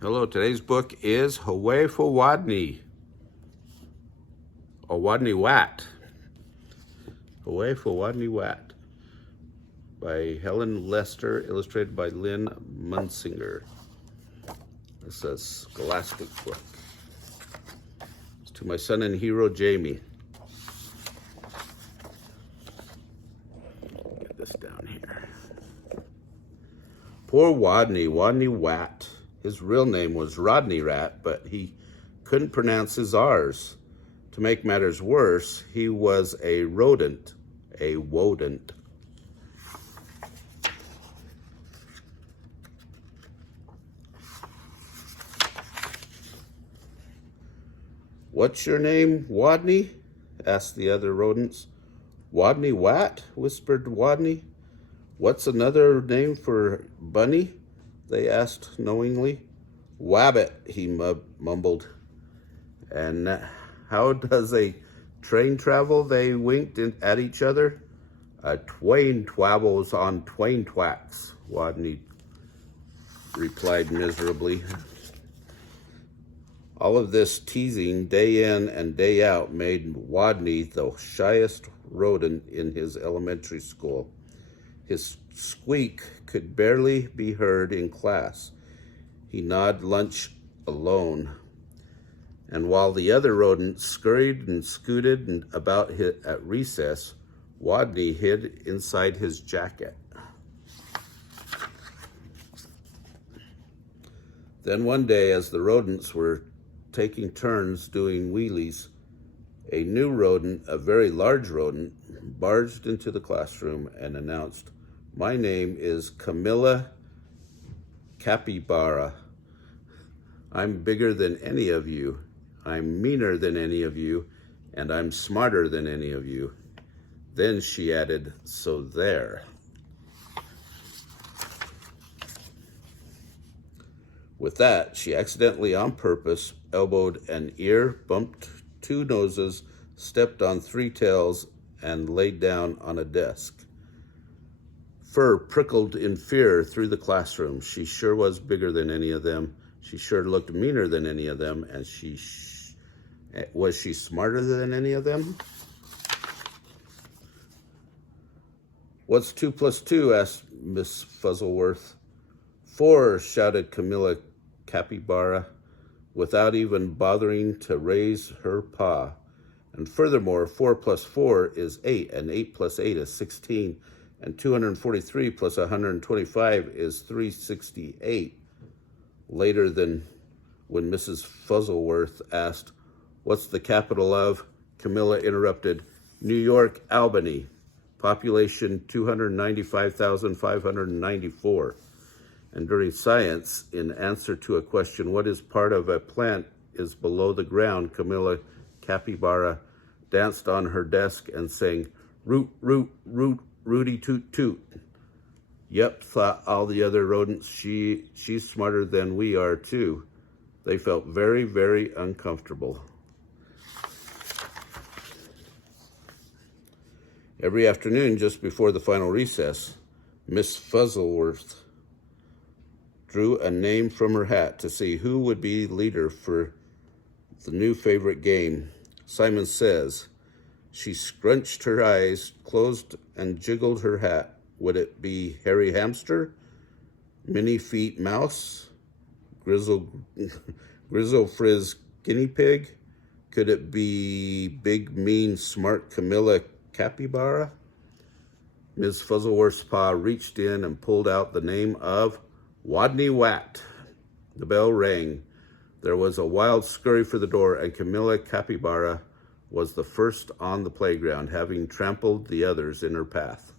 Hello, today's book is Hooway for Wodney, or Wodney Wat. Hooway for Wodney Wat by Helen Lester, illustrated by Lynn Munsinger. It's a scholastic book. It's to my son and hero, Jamie. Get this down here. Poor Wodney Wat. His real name was Rodney Rat, but he couldn't pronounce his R's. To make matters worse, he was a rodent, a wodent. "What's your name, Wodney?" asked the other rodents. "Wodney Wat?" whispered Wodney. "What's another name for bunny?" they asked knowingly. "Wabbit," he mumbled. "And how does a train travel?" they winked at each other. "A twain twabbles on twain twacks," Wodney replied miserably. All of this teasing day in and day out made Wodney the shyest rodent in his elementary school. His squeak could barely be heard in class. He gnawed lunch alone. And while the other rodents scurried and scooted about at recess, Wodney hid inside his jacket. Then one day, as the rodents were taking turns doing wheelies, a new rodent, a very large rodent, barged into the classroom and announced, "My name is Camilla Capybara. I'm bigger than any of you. I'm meaner than any of you, and I'm smarter than any of you." Then she added, "So there." With that, she accidentally, on purpose, elbowed an ear, bumped two noses, stepped on three tails, and laid down on a desk. Fur prickled in fear through the classroom. She sure was bigger than any of them. She sure looked meaner than any of them. And was she smarter than any of them? "What's 2 plus 2? Asked Miss Fuzzleworth. "4, shouted Camilla Capybara, without even bothering to raise her paw. "And furthermore, 4 plus 4 is 8, and 8 plus 8 is 16, and 243 plus 125 is 368. Later, than when Mrs. Fuzzleworth asked, "What's the capital of?" Camilla interrupted, "New York, Albany. Population 295,594. And during science, in answer to a question, "What is part of a plant is below the ground?" Camilla Capybara danced on her desk and sang, "Root, root, root, rooty toot toot." Yep, thought all the other rodents, she's smarter than we are too. They felt very, very uncomfortable. Every afternoon, just before the final recess, Miss Fuzzleworth drew a name from her hat to see who would be leader for the new favorite game. Simon Says. She scrunched her eyes, closed, and jiggled her hat. Would it be Hairy Hamster, Mini Feet Mouse, Grizzle Frizz Guinea Pig? Could it be Big Mean Smart Camilla Capybara? Ms. Fuzzleworth's paw reached in and pulled out the name of Wodney Wat. The bell rang. There was a wild scurry for the door, and Camilla Capybara was the first on the playground, having trampled the others in her path.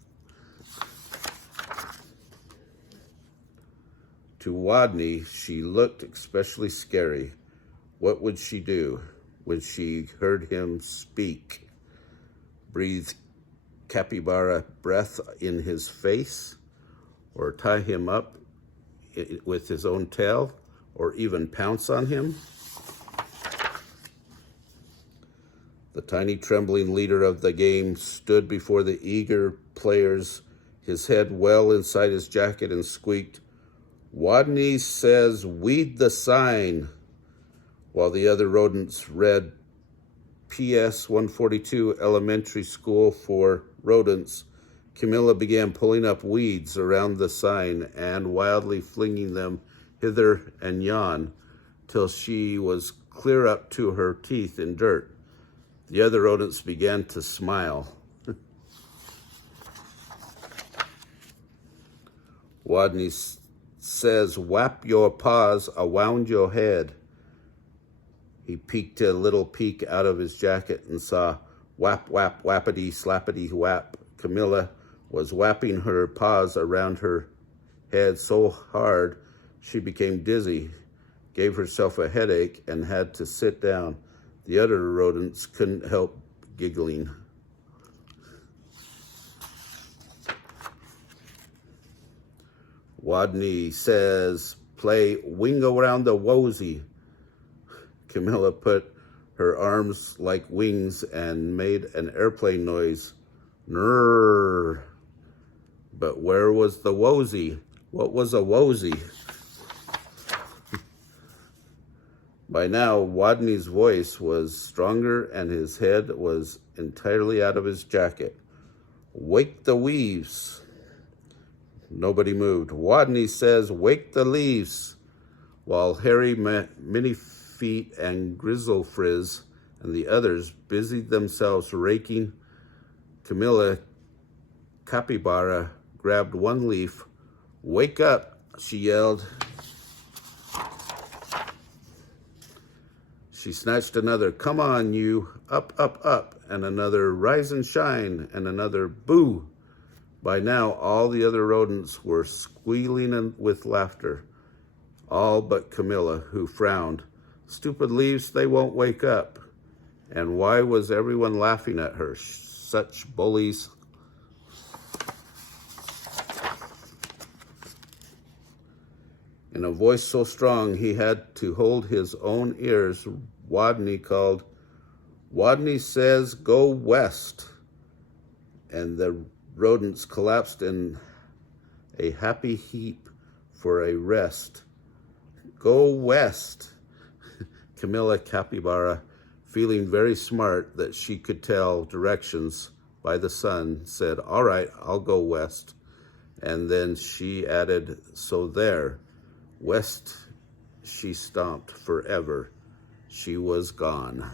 To Wodney, she looked especially scary. What would she do when she heard him speak? Breathe capybara breath in his face, or tie him up with his own tail, or even pounce on him? The tiny trembling leader of the game stood before the eager players, his head well inside his jacket, and squeaked, Wodney says, "Weed the sign," while the other rodents read PS 142 Elementary School for Rodents. Camilla began pulling up weeds around the sign and wildly flinging them hither and yon till she was clear up to her teeth in dirt. The other rodents began to smile. Wodney says, "Whap your paws around your head." He peeked a little peek out of his jacket and saw whap, whap, whappity, slappity, whap. Camilla was whapping her paws around her head so hard she became dizzy, gave herself a headache, and had to sit down. The other rodents couldn't help giggling. Wodney says, "Play Wing Around the Wosey." Camilla put her arms like wings and made an airplane noise. Nrrr. But where was the wosey? What was a wosey? By now, Wodney's voice was stronger and his head was entirely out of his jacket. "Wake the weaves." Nobody moved. Wodney says, "Wake the leaves," while Harry, Minnie Feet, and Grizzle Frizz and the others busied themselves raking. Camilla Capybara grabbed one leaf. "Wake up," she yelled. She snatched another, "Come on, you, up, up, up," and another, "Rise and shine," and another, "Boo." By now, all the other rodents were squealing with laughter, all but Camilla, who frowned. Stupid leaves, they won't wake up. And why was everyone laughing at her? Such bullies. In a voice so strong he had to hold his own ears, Wodney called, "Wodney says, go west." And the rodents collapsed in a happy heap for a rest. "Go west." Camilla Capybara, feeling very smart that she could tell directions by the sun, said, "All right, I'll go west." And then she added, "So there, west she stomped forever. She was gone."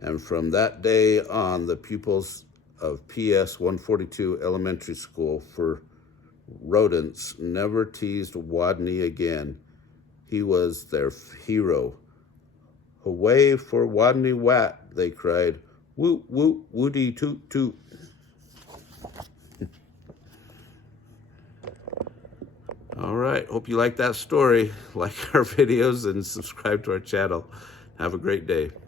And from that day on, the pupils of PS 142 Elementary School for Rodents never teased Wodney again. He was their hero. "Hooway for Wodney Wat," they cried. "Woot, woot, woody, toot, toot." All right, hope you like that story. Like our videos and subscribe to our channel. Have a great day.